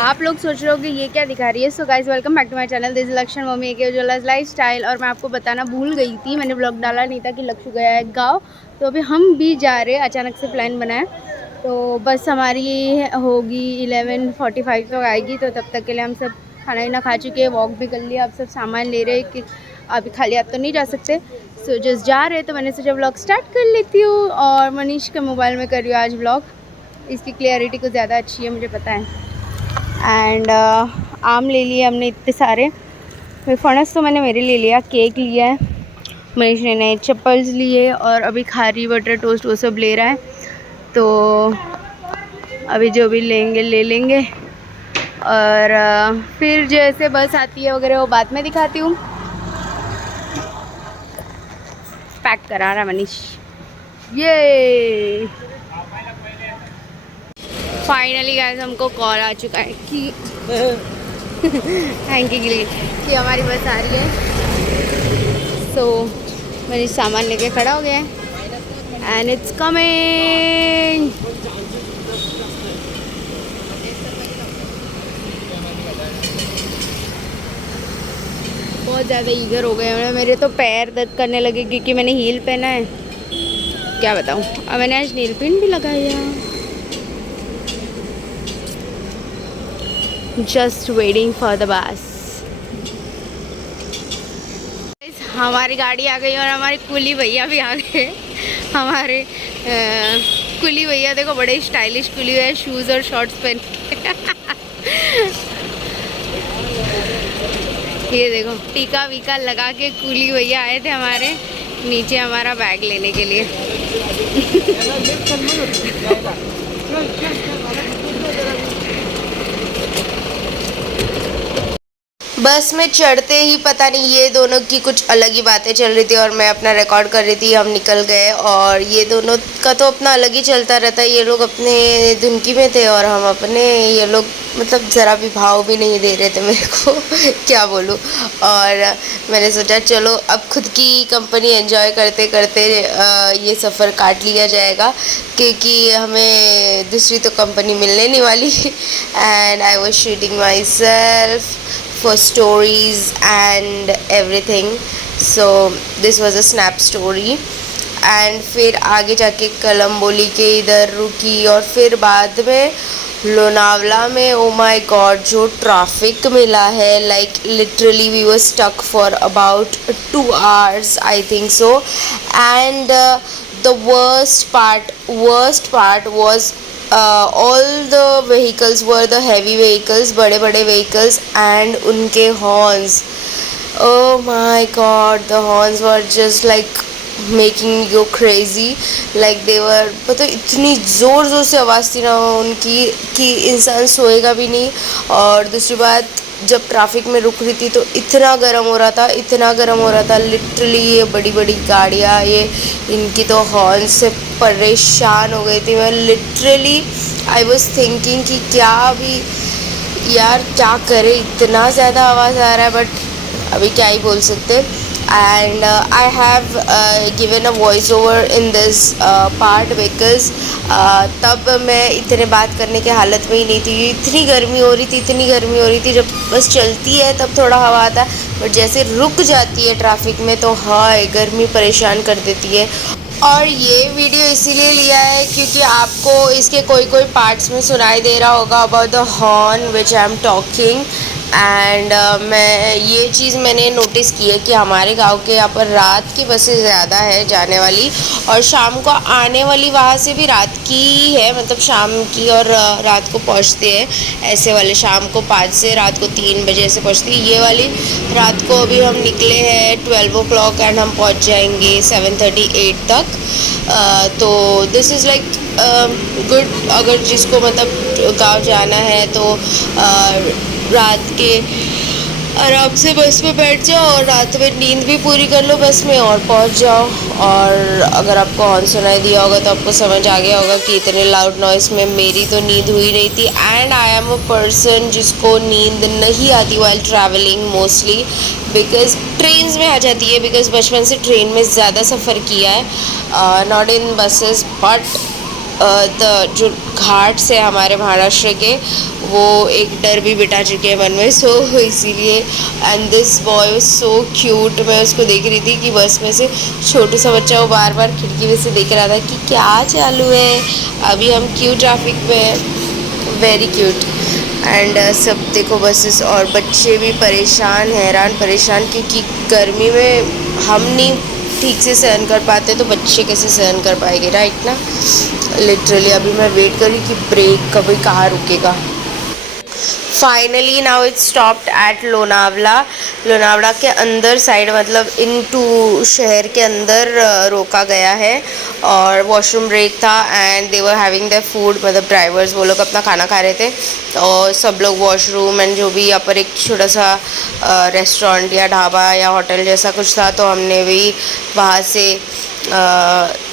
आप लोग सोच रहे हो कि ये क्या दिखा रही है। So guys welcome back to my channel, this is Lakshman mummy के उज्ज्वला's लाइफस्टाइल। और मैं आपको बताना भूल गई थी, मैंने ब्लॉग डाला नहीं था कि लक्ष्य गया है गाँव। तो अभी हम भी जा रहे हैं, अचानक से प्लान बना है। तो बस हमारी होगी 11:45 तक आएगी। तो तब तक के लिए हम सब खाना वाना खा चुके हैं, वॉक भी कर लिया। अब सब सामान ले रहे हैं कि अभी खाली हाथ तो नहीं जा सकते। सो जस्ट जा रहे हैं, तो मैंने सोचा ब्लॉग स्टार्ट कर लेती हूँ। और मनीष के मोबाइल में कर रही हूँ आज ब्लॉग, इसकी क्लियरिटी कुछ ज़्यादा अच्छी है, मुझे पता है। एंड आम ले लिए हमने इतने सारे। फिर फणस तो मैंने मेरे ले लिया, केक लिया है, मनीष ने नए चप्पल्स लिए और अभी खारी बटर टोस्ट वो सब ले रहा है। तो अभी जो भी लेंगे ले लेंगे। और फिर जैसे बस आती है वगैरह वो बाद में दिखाती हूँ। पैक करा रहा मनीष, ये फाइनली गाइस हमको कॉल आ चुका है कि थैंक यू के लिए कि हमारी बस आ रही है। सो मैंने सामान लेके खड़ा हो गया है एंड इट्स कमिंग। बहुत ज़्यादा ईगर हो गए हैं, मेरे तो पैर दर्द करने लगे क्योंकि मैंने हील पहना है। क्या बताऊँ, अब मैंने आज नील पिन भी लगाया। Just waiting for the bus. हमारी गाड़ी आ गई और हमारे कुली भैया भी आ गए। हमारे कुली भैया देखो, बड़े स्टाइलिश कुली है, शूज़ और शॉर्ट्स पहन ये देखो टीका वीका लगा के कुली भैया आए थे हमारे नीचे हमारा बैग लेने के लिए। बस में चढ़ते ही पता नहीं ये दोनों की कुछ अलग ही बातें चल रही थी और मैं अपना रिकॉर्ड कर रही थी। हम निकल गए और ये दोनों का तो अपना अलग ही चलता रहता है। ये लोग अपने धुनकी में थे और हम अपने, ये लोग मतलब ज़रा भी भाव भी नहीं दे रहे थे मेरे को क्या बोलूँ। और मैंने सोचा चलो अब खुद की कंपनी एंजॉय करते करते ये सफ़र काट लिया जाएगा, क्योंकि हमें दूसरी तो कंपनी मिलने नहीं वाली। And I was treating my self for stories and everything, so this was a snap story। and फिर आगे जाके कलम्बोली के इधर रुकी और फिर बाद में लोनावला में। ओ माय गॉड जो ट्रैफिक मिला है, like literally we were stuck for about 2 hours I think so. And the worst part was all the vehicles were the heavy vehicles, बड़े बड़े vehicles and उनके horns, oh my god the horns were just like making me go crazy, like they were मतलब इतनी ज़ोर ज़ोर से आवाज़ थी ना उनकी कि इंसान सोएगा भी नहीं। और दूसरी बात, जब ट्रैफिक में रुक रही थी तो इतना गर्म हो रहा था, इतना गर्म हो रहा था लिटरली। ये बड़ी बड़ी गाड़ियाँ, ये इनकी तो हॉर्न से परेशान हो गई थी मैं लिटरली। आई वॉज थिंकिंग कि क्या अभी यार क्या करे, इतना ज़्यादा आवाज़ आ रहा है, बट अभी क्या ही बोल सकते। And I have given a voice over in this part because तब मैं इतने बात करने के हालत में ही नहीं थी। इतनी गर्मी हो रही थी, इतनी गर्मी हो रही थी। जब बस चलती है तब थोड़ा हवा आता है, बट जैसे रुक जाती है ट्रैफिक में तो हाय गर्मी परेशान कर देती है। और ये वीडियो इसीलिए लिया है क्योंकि आपको इसके कोई कोई पार्ट्स में सुनाई दे रहा होगा about the horn which I am talking. And मैं ये चीज़ मैंने नोटिस की है कि हमारे गांव के यहाँ पर रात की बसें ज़्यादा है जाने वाली, और शाम को आने वाली वहाँ से भी रात की है, मतलब शाम की, और रात को पहुँचते हैं ऐसे वाले। शाम को 5 से रात को 3 बजे ऐसे पहुँचती है ये वाली। रात को अभी हम निकले हैं 12 o'clock एंड हम पहुँच जाएंगे 7:38 तक। तो दिस इज़ लाइक गुड, अगर जिसको मतलब गांव जाना है तो रात के आराम से बस में बैठ जाओ और रात में नींद भी पूरी कर लो बस में और पहुंच जाओ। और अगर आपको हॉर्न सुनाई दिया होगा तो आपको समझ आ गया होगा कि इतने लाउड नॉइस में मेरी तो नींद हुई नहीं थी। And I am a person जिसको नींद नहीं आती while travelling mostly, because trains में आ जाती है, बिकॉज बचपन से ट्रेन में ज़्यादा सफ़र किया है, नॉट इन बसेस बट जो घाट्स है हमारे महाराष्ट्र के, वो एक डर भी बिठा चुके हैं मन में। सो इसीलिए and this boy was so cute. मैं उसको देख रही थी कि बस में से छोटू सा बच्चा वो बार बार खिड़की में से देख रहा था कि क्या चालू है, अभी हम क्यों ट्रैफिक में हैं। Very cute. एंड सब देखो बसेस और बच्चे भी परेशान, हैरान परेशान, क्योंकि गर्मी में हम नहीं ठीक से सहन कर पाते तो बच्चे कैसे सहन कर पाएंगे, राइट ना। लिटरली अभी मैं वेट कर रही कि ब्रेक कभी कहाँ रुकेगा। Finally now it stopped at Lonavala. Lonavala के अंदर साइड, मतलब इन टू शहर के अंदर रोका गया है और वॉशरूम ब्रेक था and they were having their food, मतलब ड्राइवर्स वो लोग अपना खाना खा रहे थे और सब लोग वॉशरूम एंड जो भी यहाँ पर एक छोटा सा रेस्टोरेंट या ढाबा या होटल जैसा कुछ था, तो हमने भी वहाँ से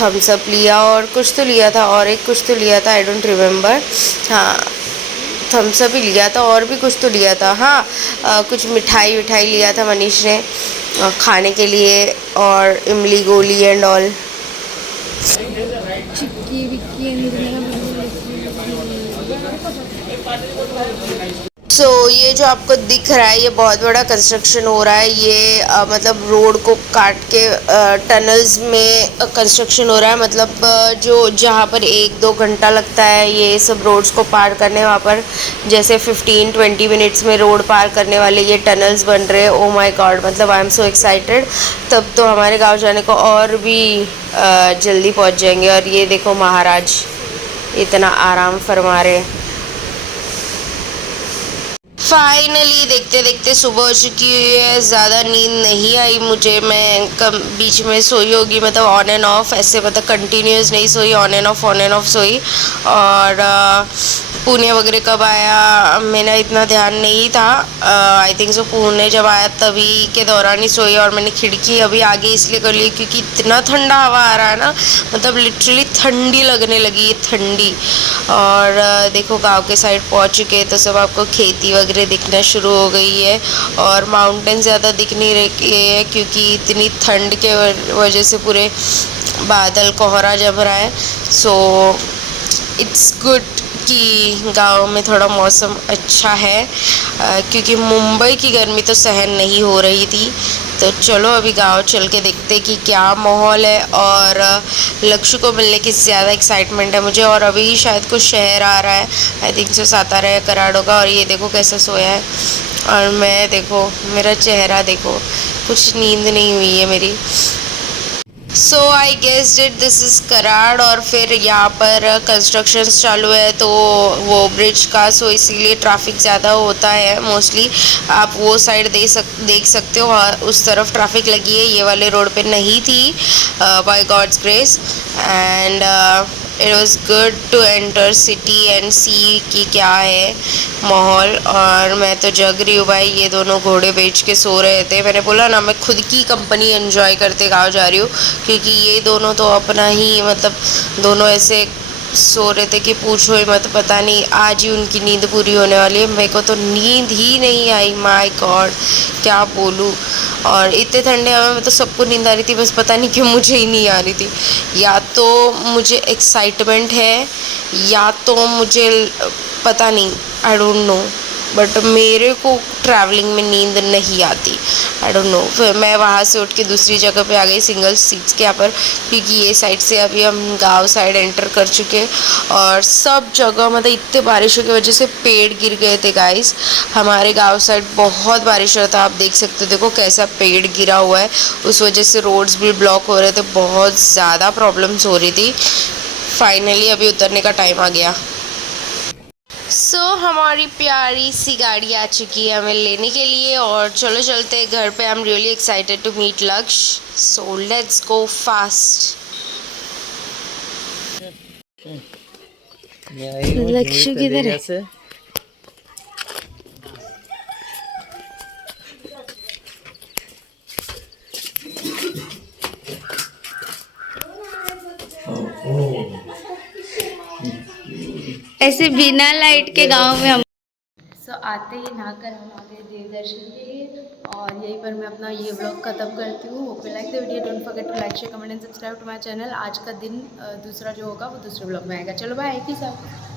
थम्स अप लिया और कुछ तो लिया था, और एक कुछ तो लिया था, आई डोंट रिमेम्बर। हाँ, थम्स अप ही लिया था और भी कुछ तो लिया था। हाँ, कुछ मिठाई विठाई लिया था मनीष ने खाने के लिए, और इमली गोली एंड ऑल। चिक्की विक्की सो ये जो आपको दिख रहा है, ये बहुत बड़ा कंस्ट्रक्शन हो रहा है। ये मतलब रोड को काट के टनल्स में कंस्ट्रक्शन हो रहा है। मतलब जो जहाँ पर 1-2 घंटा लगता है ये सब रोड्स को पार करने, वहाँ पर जैसे 15-20 मिनट्स में रोड पार करने वाले ये टनल्स बन रहे हैं। ओ माय गॉड, मतलब आई एम सो एक्साइटेड। तब तो हमारे गांव जाने को और भी जल्दी पहुँच जाएंगे। और ये देखो महाराज इतना आराम फरमा रहे हैं। फाइनली देखते देखते सुबह हो चुकी है। ज़्यादा नींद नहीं आई मुझे, मैं कम बीच में सोई होगी, मतलब ऑन एंड ऑफ ऐसे, मतलब कंटिन्यूस नहीं सोई, ऑन एंड ऑफ सोई। और पुणे वगैरह कब आया मेरा इतना ध्यान नहीं था। आई थिंक सो पुणे जब आया तभी के दौरान ही सोई। और मैंने खिड़की अभी आगे इसलिए कर ली क्योंकि इतना ठंडा हवा आ रहा है ना, मतलब लिटरली ठंडी लगने लगी है, ठंडी। और देखो गांव के साइड पहुंच चुके हैं तो सब आपको खेती वगैरह दिखना शुरू हो गई है और माउंटेन ज़्यादा दिख नहीं रही है क्योंकि इतनी ठंड के वजह से पूरे बादल कोहरा जम रहा है। सो इट्स गुड कि गांव में थोड़ा मौसम अच्छा है, क्योंकि मुंबई की गर्मी तो सहन नहीं हो रही थी। तो चलो अभी गांव चल के देखते कि क्या माहौल है। और लक्ष्य को मिलने की ज़्यादा एक्साइटमेंट है मुझे। और अभी शायद कुछ शहर आ रहा है, आई थिंक सो सातारा या कराड़ो का। और ये देखो कैसा सोया है, और मैं देखो मेरा चेहरा देखो, कुछ नींद नहीं हुई है मेरी। So I guess it this is Karad. और फिर यहाँ पर कंस्ट्रक्शन चालू है तो वो ब्रिज का, सो इसीलिए ट्रैफिक ज़्यादा होता है मोस्टली। आप वो साइड देख सकते हो, उस तरफ ट्रैफिक लगी है, ये वाले रोड पे नहीं थी by God's grace. And it was good to enter city and see कि क्या है माहौल। और मैं तो जग रही हूँ भाई, ये दोनों घोड़े बेच के सो रहे थे। मैंने बोला ना मैं खुद की कंपनी एंजॉय करते गाँव जा रही हूँ, क्योंकि ये दोनों तो अपना ही, मतलब दोनों ऐसे सो रहे थे कि पूछो ही मत। पता नहीं आज ही उनकी नींद पूरी होने वाली है, मेरे को तो नींद ही नहीं आई। माय गॉड क्या बोलूँ। और इतने ठंडे हवा में तो सबको नींद आ रही थी, बस पता नहीं क्यों मुझे ही नहीं आ रही थी। या तो मुझे एक्साइटमेंट है या तो मुझे पता नहीं, आई डोंट नो, बट मेरे को ट्रैवलिंग में नींद नहीं आती, आई डोंट नो। फिर मैं वहाँ से उठ के दूसरी जगह पे आ गई सिंगल सीट्स के यहाँ पर, क्योंकि ये साइड से अभी हम गांव साइड एंटर कर चुके। और सब जगह मतलब इतने बारिशों की वजह से पेड़ गिर गए थे गाइस। हमारे गांव साइड बहुत बारिश हो रहा था, आप देख सकते हो, देखो कैसा पेड़ गिरा हुआ है। उस वजह से रोड्स भी ब्लॉक हो रहे थे, बहुत ज़्यादा प्रॉब्लम्स हो रही थी। फाइनली अभी उतरने का टाइम आ गया। सो हमारी प्यारी सी गाड़ी आ चुकी है हमें लेने के लिए, और चलो चलते हैं घर पे। I am really excited to meet Lakshya, so let's go fast. लक्ष्य किधर है? ऐसे बिना लाइट के गांव में हम सो आते ही नहाकर हम आ गए देव दर्शन के लिए। और यहीं पर मैं अपना ये व्लॉग ख़त्म करती हूँ। Hope you like the video, don't forget to like share comment and subscribe to my channel. आज का दिन दूसरा जो होगा वो दूसरे व्लॉग में आएगा। चलो बाय, पीस आउट।